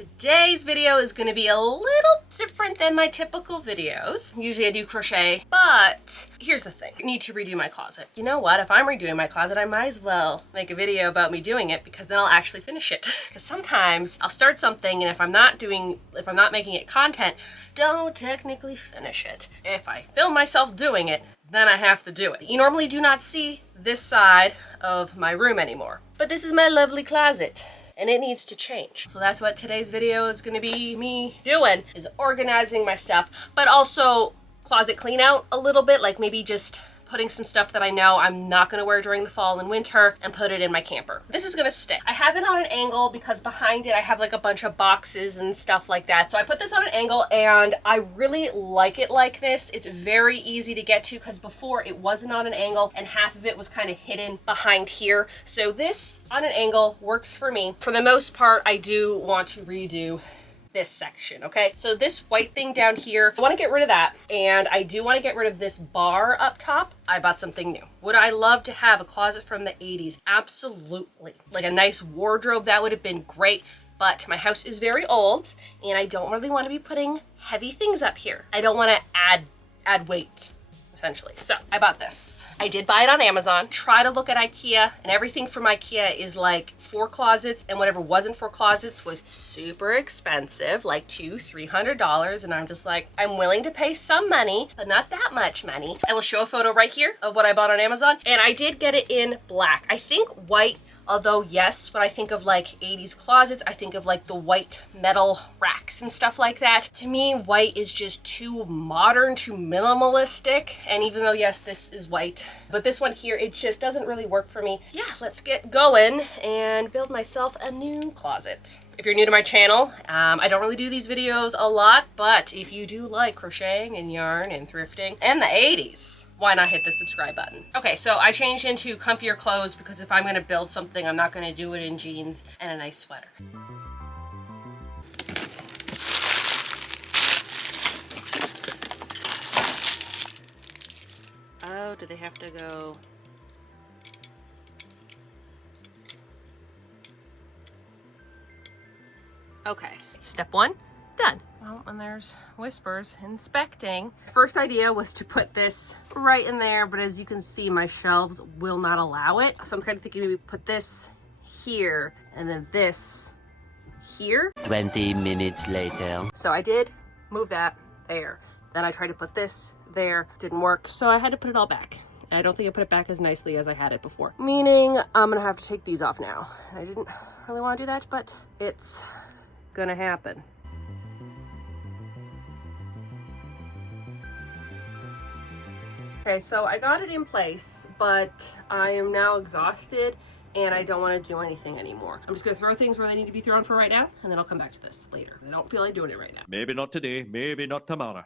Today's video is going to be a little different than my typical videos. Usually I do crochet, but here's the thing. I need to redo my closet. You know what? If I'm redoing my closet, I might as well make a video about me doing it because then I'll actually finish it. Because sometimes I'll start something and if I'm not making it content, don't technically finish it. If I film myself doing it, then I have to do it. You normally do not see this side of my room anymore, but this is my lovely closet and it needs to change. So that's what today's video is gonna be me doing, is organizing my stuff, but also closet clean out a little bit, like maybe just putting some stuff that I know I'm not gonna wear during the fall and winter and put it in my camper. This is gonna stay. I have it on an angle because behind it I have like a bunch of boxes and stuff like that. So I put this on an angle and I really like it like this. It's very easy to get to because before it wasn't on an angle and half of it was kind of hidden behind here. So this on an angle works for me. For the most part, I do want to redo this section, okay? So this white thing down here, I want to get rid of that, and I do want to get rid of this bar up top. I bought something new. Would I love to have a closet from the 80s? Absolutely. Like a nice wardrobe, that would have been great, but my house is very old, and I don't really want to be putting heavy things up here. I don't want to add weight, essentially. So I bought this. I did buy it on Amazon. Try to look at IKEA, and everything from IKEA is like 4 closets, and whatever wasn't 4 closets was super expensive, like $200-300. And I'm just like, I'm willing to pay some money, but not that much money. I will show a photo right here of what I bought on Amazon, and I did get it in black. I think white. Although, yes, when I think of like 80s closets, I think of like the white metal racks and stuff like that. To me, white is just too modern, too minimalistic. And even though, yes, this is white, but this one here, it just doesn't really work for me. Yeah, let's get going and build myself a new closet. If you're new to my channel, I don't really do these videos a lot, but if you do like crocheting and yarn and thrifting and the 80s, why not hit the subscribe button? Okay, so I changed into comfier clothes because if I'm gonna build something, I'm not gonna do it in jeans and a nice sweater. Oh, do they have to go? Okay, step 1, done. Well, and there's Whispers inspecting. First idea was to put this right in there, but as you can see, my shelves will not allow it. So I'm kind of thinking maybe put this here and then this here. 20 minutes later. So I did move that there. Then I tried to put this there, didn't work. So I had to put it all back. And I don't think I put it back as nicely as I had it before. Meaning I'm gonna have to take these off now. I didn't really want to do that, but it's gonna happen. Okay, so I got it in place, but I am now exhausted and I don't want to do anything anymore. I'm just gonna throw things where they need to be thrown for right now, and then I'll come back to this later. I don't feel like doing it right now. Maybe not today, maybe not tomorrow,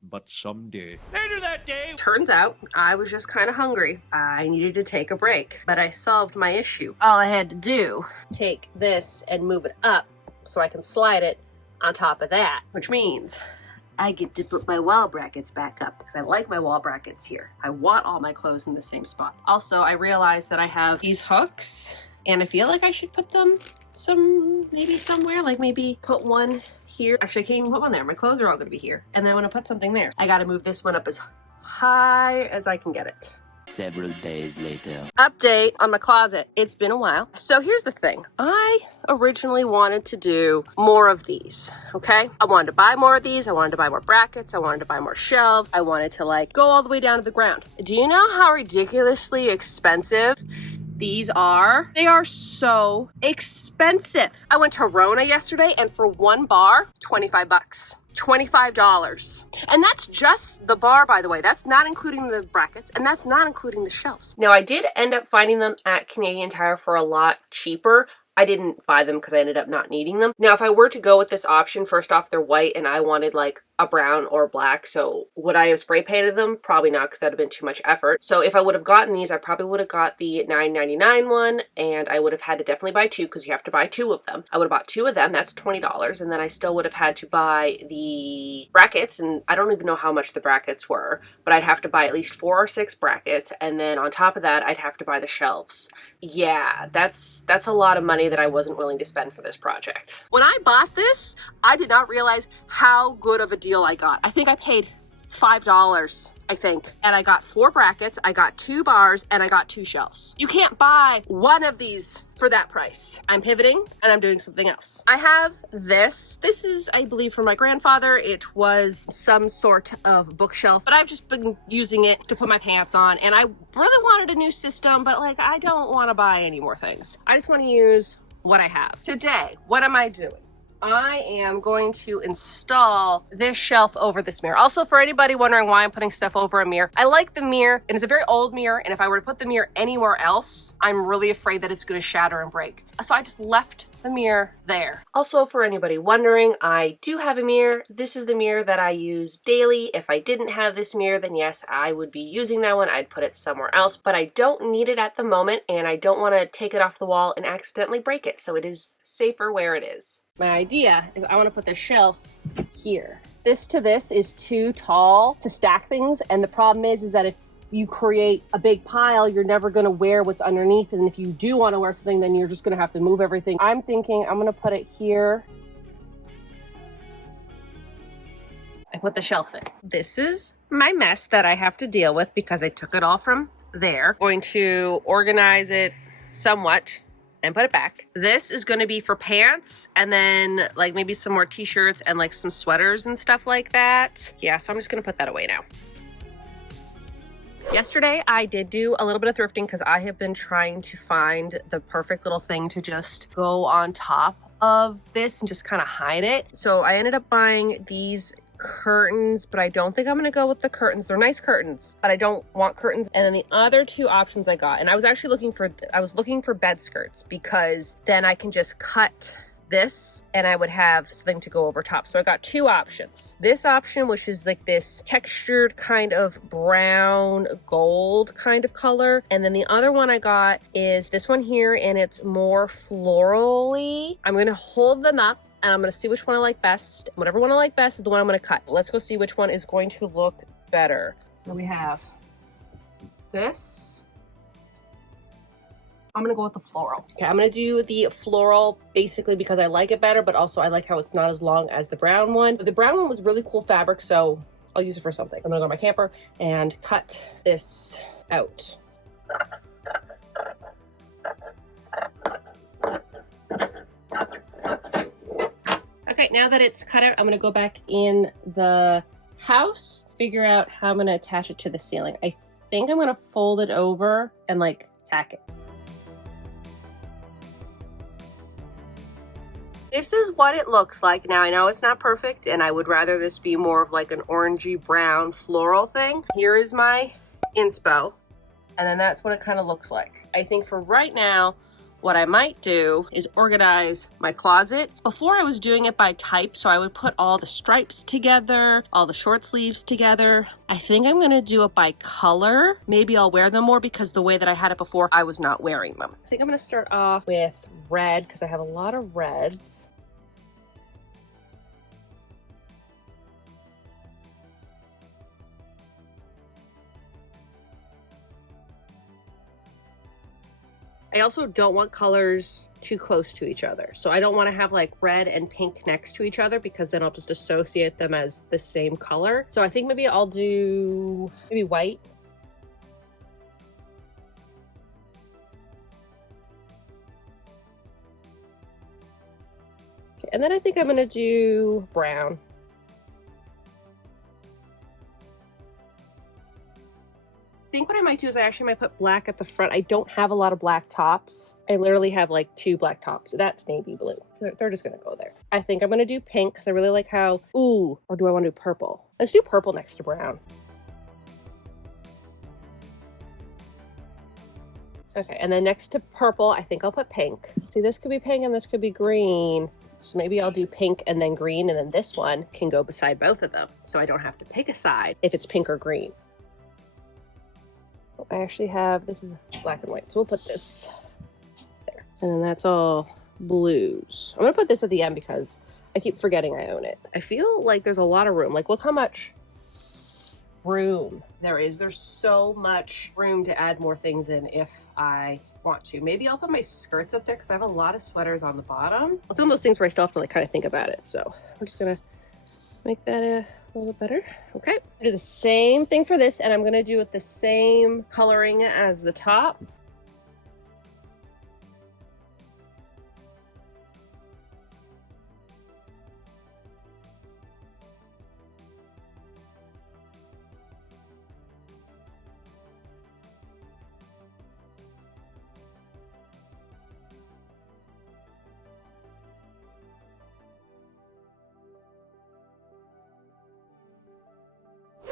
but someday. Later that day! Turns out I was just kind of hungry. I needed to take a break, but I solved my issue. All I had to do, take this and move it up so I can slide it on top of that, which means I get to put my wall brackets back up because I like my wall brackets here. I want all my clothes in the same spot. Also, I realized that I have these hooks and I feel like I should put them maybe somewhere, like maybe put one here. Actually, I can't even put one there. My clothes are all gonna be here. And then I wanna put something there. I gotta move this one up as high as I can get it. Several days later. Update on my closet. It's been a while. So here's the thing. I originally wanted to do more of these, okay? I wanted to buy more of these. I wanted to buy more brackets. I wanted to buy more shelves. I wanted to like go all the way down to the ground. Do you know how ridiculously expensive these are? They are so expensive. I went to Rona yesterday and for one bar, 25 bucks. $25. And that's just the bar, by the way. That's not including the brackets, and that's not including the shelves. Now, I did end up finding them at Canadian Tire for a lot cheaper. I didn't buy them because I ended up not needing them. Now, if I were to go with this option, first off, they're white, and I wanted like a brown or black. So would I have spray painted them? Probably not, because that'd have been too much effort. So if I would have gotten these, I probably would have got the $9.99 one, and I would have had to definitely buy two, because you have to buy two of them. I would have bought two of them, that's $20, and then I still would have had to buy the brackets, and I don't even know how much the brackets were, but I'd have to buy at least 4 or 6 brackets, and then on top of that, I'd have to buy the shelves. Yeah, that's a lot of money that I wasn't willing to spend for this project. When I bought this, I did not realize how good of a deal I got. I think I paid $5, I think. And I got 4 brackets, I got 2 bars, and I got 2 shelves. You can't buy one of these for that price. I'm pivoting and I'm doing something else. I have this. This is, I believe, from my grandfather. It was some sort of bookshelf, but I've just been using it to put my pants on, and I really wanted a new system, but like, I don't want to buy any more things. I just want to use what I have. Today, what am I doing? I am going to install this shelf over this mirror. Also, for anybody wondering why I'm putting stuff over a mirror, I like the mirror, and it's a very old mirror, and if I were to put the mirror anywhere else, I'm really afraid that it's going to shatter and break. So I just left the mirror there. Also, for anybody wondering, I do have a mirror. This is the mirror that I use daily. If I didn't have this mirror, then yes, I would be using that one. I'd put it somewhere else, but I don't need it at the moment, and I don't want to take it off the wall and accidentally break it, so it is safer where it is. My idea is I want to put the shelf here. This to this is too tall to stack things, and the problem is that if you create a big pile, you're never going to wear what's underneath, and if you do want to wear something, then you're just going to have to move everything. I'm thinking I'm going to put it here. I put the shelf in. This is my mess that I have to deal with because I took it all from there. Going to organize it somewhat and put it back. This is going to be for pants, and then like maybe some more t-shirts and like some sweaters and stuff like that. Yeah, so I'm just going to put that away now. Yesterday, I did do a little bit of thrifting because I have been trying to find the perfect little thing to just go on top of this and just kind of hide it. So I ended up buying these curtains, but I don't think I'm gonna go with the curtains. They're nice curtains, but I don't want curtains. And then the other 2 options I got, and I was actually looking for bed skirts, because then I can just cut this and I would have something to go over top. So I got 2 options. This option, which is like this textured kind of brown gold kind of color, and then the other one I got is this one here, and it's more florally. I'm gonna hold them up and I'm gonna see which one I like best. Whatever one I like best is the one I'm gonna cut. Let's go see which one is going to look better. So we have this. I'm gonna go with the floral. Okay, I'm gonna do the floral basically because I like it better, but also I like how it's not as long as the brown one. The brown one was really cool fabric, so I'll use it for something. I'm gonna go to my camper and cut this out. Okay, now that it's cut out, I'm gonna go back in the house, figure out how I'm gonna attach it to the ceiling. I think I'm gonna fold it over and like tack it. This is what it looks like. Now, I know it's not perfect, and I would rather this be more of like an orangey brown floral thing. Here is my inspo, and then that's what it kind of looks like. I think for right now, what I might do is organize my closet. Before I was doing it by type, so I would put all the stripes together, all the short sleeves together. I think I'm gonna do it by color. Maybe I'll wear them more because the way that I had it before, I was not wearing them. I think I'm gonna start off with red because I have a lot of reds. I also don't want colors too close to each other. So I don't want to have like red and pink next to each other because then I'll just associate them as the same color. So I think maybe I'll do maybe white. Okay, and then I think I'm gonna do brown. I think what I might do is I actually might put black at the front. I don't have a lot of black tops. I literally have like 2 black tops. That's navy blue. So they're just gonna go there. I think I'm gonna do pink because I really like how, ooh, or do I want to do purple? Let's do purple next to brown. Okay, and then next to purple, I think I'll put pink. See, this could be pink and this could be green. So maybe I'll do pink and then green, and then this one can go beside both of them. So I don't have to pick a side if it's pink or green. I actually have, this is black and white, so we'll put this there. And then that's all blues. I'm gonna put this at the end because I keep forgetting I own it. I feel like there's a lot of room. Like, look how much room there is. There's so much room to add more things in if I want to. Maybe I'll put my skirts up there because I have a lot of sweaters on the bottom. It's one of those things where I still have to like kind of think about it. So I'm just gonna make that a little bit better. Okay, do the same thing for this, and I'm gonna do it the same coloring as the top.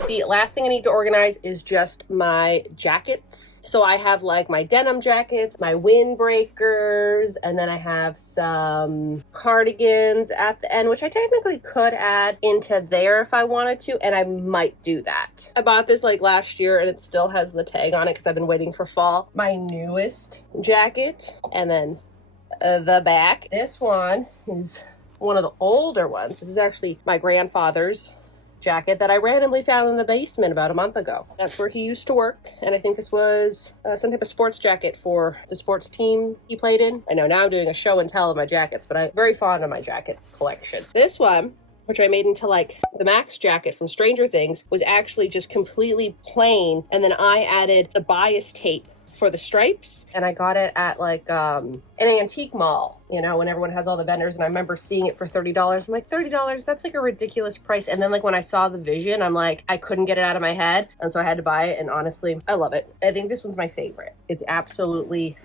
The last thing I need to organize is just my jackets. So I have like my denim jackets, my windbreakers, and then I have some cardigans at the end, which I technically could add into there if I wanted to, and I might do that. I bought this like last year and it still has the tag on it because I've been waiting for fall. My newest jacket, and then the back. This one is one of the older ones. This is actually my grandfather's jacket that I randomly found in the basement about a month ago. That's where he used to work, and I think this was some type of sports jacket for the sports team he played in. I know now I'm doing a show and tell of my jackets, but I'm very fond of my jacket collection. This one, which I made into like the Max jacket from Stranger Things, was actually just completely plain, and then I added the bias tape for the stripes, and I got it at like an antique mall, you know, when everyone has all the vendors, and I remember seeing it for $30. I'm like, $30, that's like a ridiculous price. And then like when I saw the vision, I'm like, I couldn't get it out of my head, and so I had to buy it, and honestly, I love it. I think this one's my favorite. It's absolutely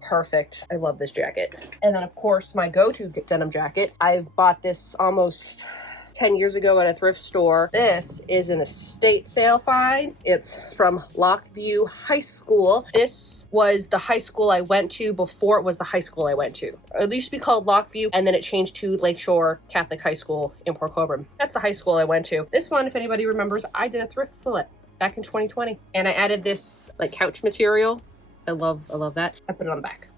perfect. I love this jacket. And then of course my go-to denim jacket, I've bought this almost 10 years ago at a thrift store. This is an estate sale find. It's from Lockview High School. This was the high school I went to before it was the high school I went to. It used to be called Lockview, and then it changed to Lakeshore Catholic High School in Port Colborne. That's the high school I went to. This one, if anybody remembers, I did a thrift fillet back in 2020, and I added this like couch material. I love that. I put it on the back.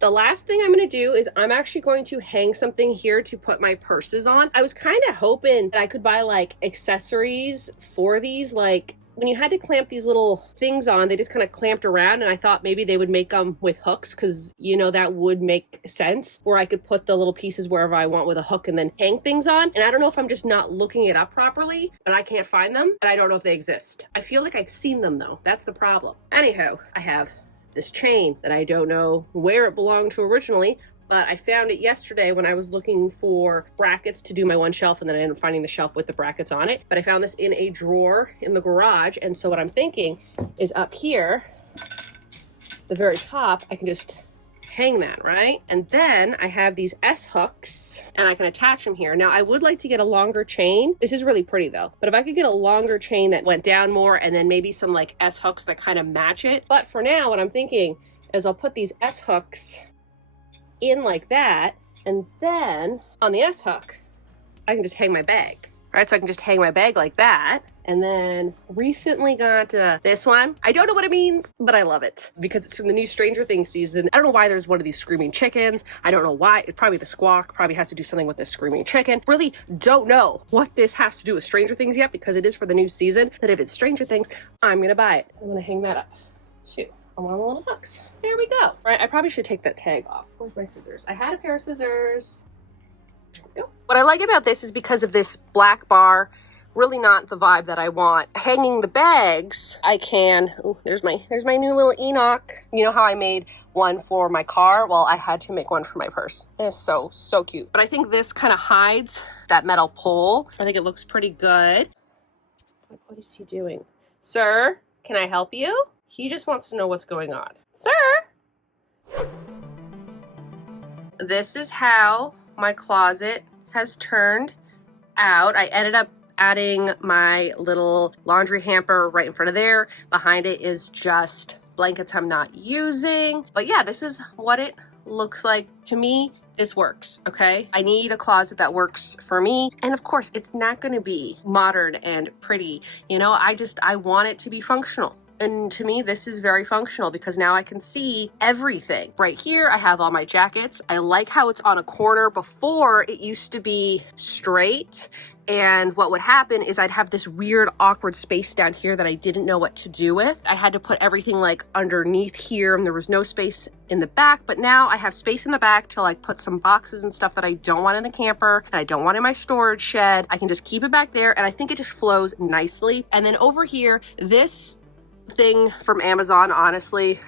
The last thing I'm going to do is I'm actually going to hang something here to put my purses on. I was kind of hoping that I could buy like accessories for these, like when you had to clamp these little things on, they just kind of clamped around, and I thought maybe they would make them with hooks because, you know, that would make sense, or I could put the little pieces wherever I want with a hook and then hang things on. And I don't know if I'm just not looking it up properly, but I can't find them, and I don't know if they exist. I feel like I've seen them though. That's the problem. Anyhow, I have this chain that I don't know where it belonged to originally, but I found it yesterday when I was looking for brackets to do my one shelf, and then I ended up finding the shelf with the brackets on it. But I found this in a drawer in the garage, and so what I'm thinking is up here, the very top, I can just hang that, right? And then I have these S hooks, and I can attach them here. Now, I would like to get a longer chain. This is really pretty though, but if I could get a longer chain that went down more, and then maybe some like S hooks that kind of match it. But for now, what I'm thinking is I'll put these S hooks in like that, and then on the S hook, I can just hang my bag. All right, so I can just hang my bag like that. And then recently got this one. I don't know what it means, but I love it because it's from the new Stranger Things season. I don't know why there's one of these screaming chickens. I don't know why. It's probably the squawk. Probably has to do something with this screaming chicken. Really don't know what this has to do with Stranger Things yet, because it is for the new season. But if it's Stranger Things, I'm gonna buy it. I'm gonna hang that up. Shoot, I'm on the little hooks. There we go. All right, I probably should take that tag off. Where's my scissors? I had a pair of scissors. There we go. What I like about this is because of this black bar, really not the vibe that I want. Hanging the bags, I can, oh, there's my new little Enoch. You know how I made one for my car? Well, I had to make one for my purse. It's so cute. But I think this kind of hides that metal pole. I think it looks pretty good. What is he doing? Sir, can I help you? He just wants to know what's going on. Sir! This is how my closet has turned out. I ended up adding my little laundry hamper right in front of there. Behind it is just blankets I'm not using. But yeah, this is what it looks like to me. This works, okay? I need a closet that works for me. And of course, it's not gonna be modern and pretty. You know, I want it to be functional. And to me, this is very functional because now I can see everything. Right here, I have all my jackets. I like how it's on a corner. Before, it used to be straight. And what would happen is I'd have this weird, awkward space down here that I didn't know what to do with. I had to put everything like underneath here and there was no space in the back. But now I have space in the back to like put some boxes and stuff that I don't want in the camper and I don't want in my storage shed. I can just keep it back there and I think it just flows nicely. And then over here, this thing from Amazon, honestly,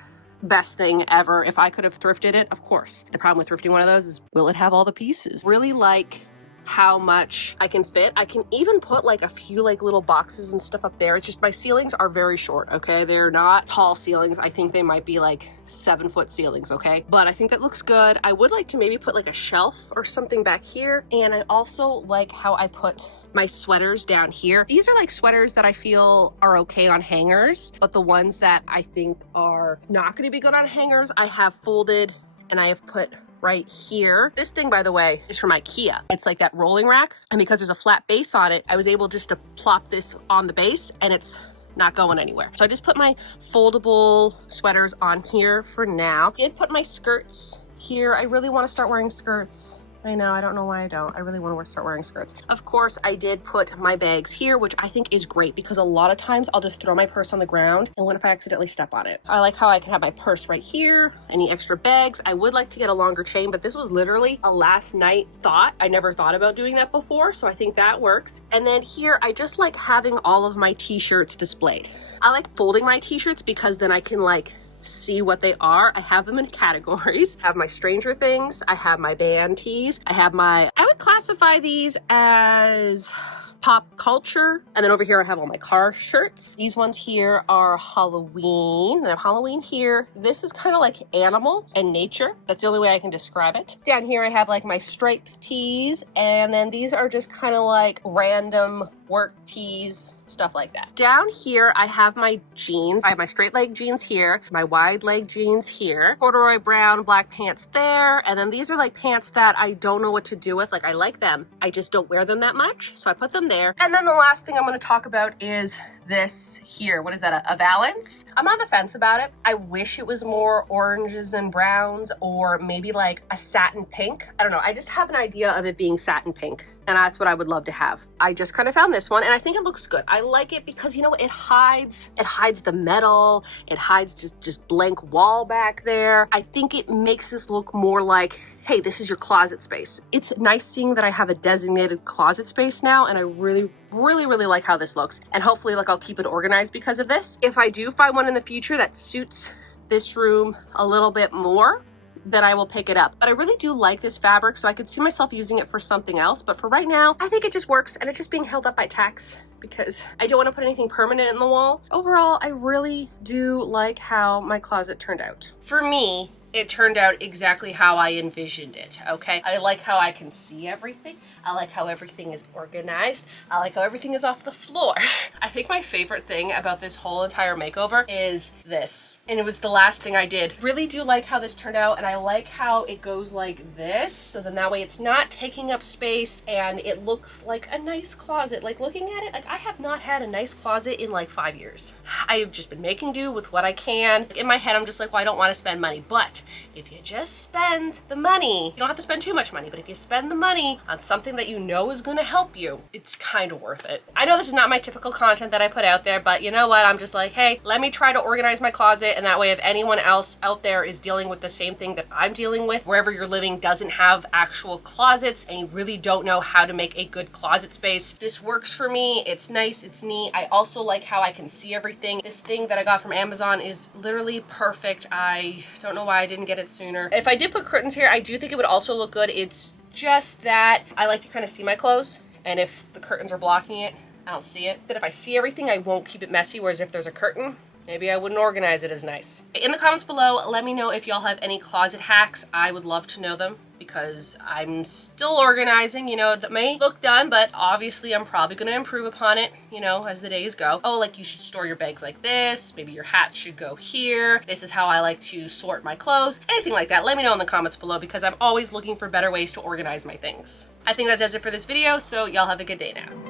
best thing ever. If I could have thrifted it, of course. The problem with thrifting one of those is, will it have all the pieces? Really like how much I can fit. I can even put like a few like little boxes and stuff up there. It's just my ceilings are very short, okay? They're not tall ceilings. I think they might be like 7-foot ceilings, okay? But I think that looks good. I would like to maybe put like a shelf or something back here. And I also like how I put my sweaters down here. These are like sweaters that I feel are okay on hangers, but the ones that I think are not gonna be good on hangers, I have folded and I have put right here. This thing, by the way, is from IKEA. It's like that rolling rack. And because there's a flat base on it, I was able just to plop this on the base and it's not going anywhere. So I just put my foldable sweaters on here for now. Did put my skirts here. I really want to start wearing skirts. I know, I don't know why I don't. I really want to start wearing skirts. Of course, I did put my bags here, which I think is great because a lot of times I'll just throw my purse on the ground and what if I accidentally step on it? I like how I can have my purse right here, any extra bags. I would like to get a longer chain, but this was literally a last night thought. I never thought about doing that before, so I think that works. And then here, I just like having all of my t-shirts displayed. I like folding my t-shirts because then I can like see what they are. I have them in categories. I have my Stranger Things. I have my band tees. I would classify these as pop culture. And then over here I have all my car shirts. These ones here are Halloween. And I have Halloween here. This is kind of like animal and nature. That's the only way I can describe it. Down here I have like my stripe tees. And then these are just kind of like random work tees, stuff like that. Down here, I have my jeans. I have my straight leg jeans here, my wide leg jeans here, corduroy brown, black pants there. And then these are like pants that I don't know what to do with. Like I like them, I just don't wear them that much. So I put them there. And then the last thing I'm gonna talk about is this here. What is that, a Valance? I'm on the fence about it. I wish it was more oranges and browns or maybe like a satin pink. I don't know, I just have an idea of it being satin pink and that's what I would love to have. I just kind of found this one and I think it looks good. I like it because you know, it hides the metal, it hides just blank wall back there. I think it makes this look more like, hey, this is your closet space. It's nice seeing that I have a designated closet space now and I really like how this looks. And hopefully like I'll keep it organized because of this. If I do find one in the future that suits this room a little bit more, then I will pick it up. But I really do like this fabric, so I could see myself using it for something else. But for right now, I think it just works and it's just being held up by tacks because I don't want to put anything permanent in the wall. Overall, I really do like how my closet turned out. For me, it turned out exactly how I envisioned it, okay? I like how I can see everything. I like how everything is organized. I like how everything is off the floor. I think my favorite thing about this whole entire makeover is this. And it was the last thing I did. Really do like how this turned out and I like how it goes like this. So then that way it's not taking up space and it looks like a nice closet. Like looking at it, like I have not had a nice closet in like 5 years. I've just been making do with what I can. In my head, I'm just like, well, I don't want to spend money. But if you just spend the money, you don't have to spend too much money, but if you spend the money on something that you know is going to help you, it's kind of worth it. I know this is not my typical content that I put out there, but you know what? I'm just like, hey, let me try to organize my closet, and that way if anyone else out there is dealing with the same thing that I'm dealing with, wherever you're living doesn't have actual closets and you really don't know how to make a good closet space, this works for me. It's nice, it's neat. I also like how I can see everything. This thing that I got from Amazon is literally perfect. I don't know why I didn't get it sooner. If I did put curtains here, I do think it would also look good. It's just that I like to kind of see my clothes, and if the curtains are blocking it, I don't see it. That if I see everything, I won't keep it messy, whereas if there's a curtain, Maybe I wouldn't organize it as nice. In the comments below, let me know if y'all have any closet hacks. I would love to know them because I'm still organizing. You know, it may look done, but obviously I'm probably going to improve upon it, you know, as the days go. Oh, like you should store your bags like this. Maybe your hat should go here. This is how I like to sort my clothes. Anything like that, let me know in the comments below because I'm always looking for better ways to organize my things. I think that does it for this video, so y'all have a good day now.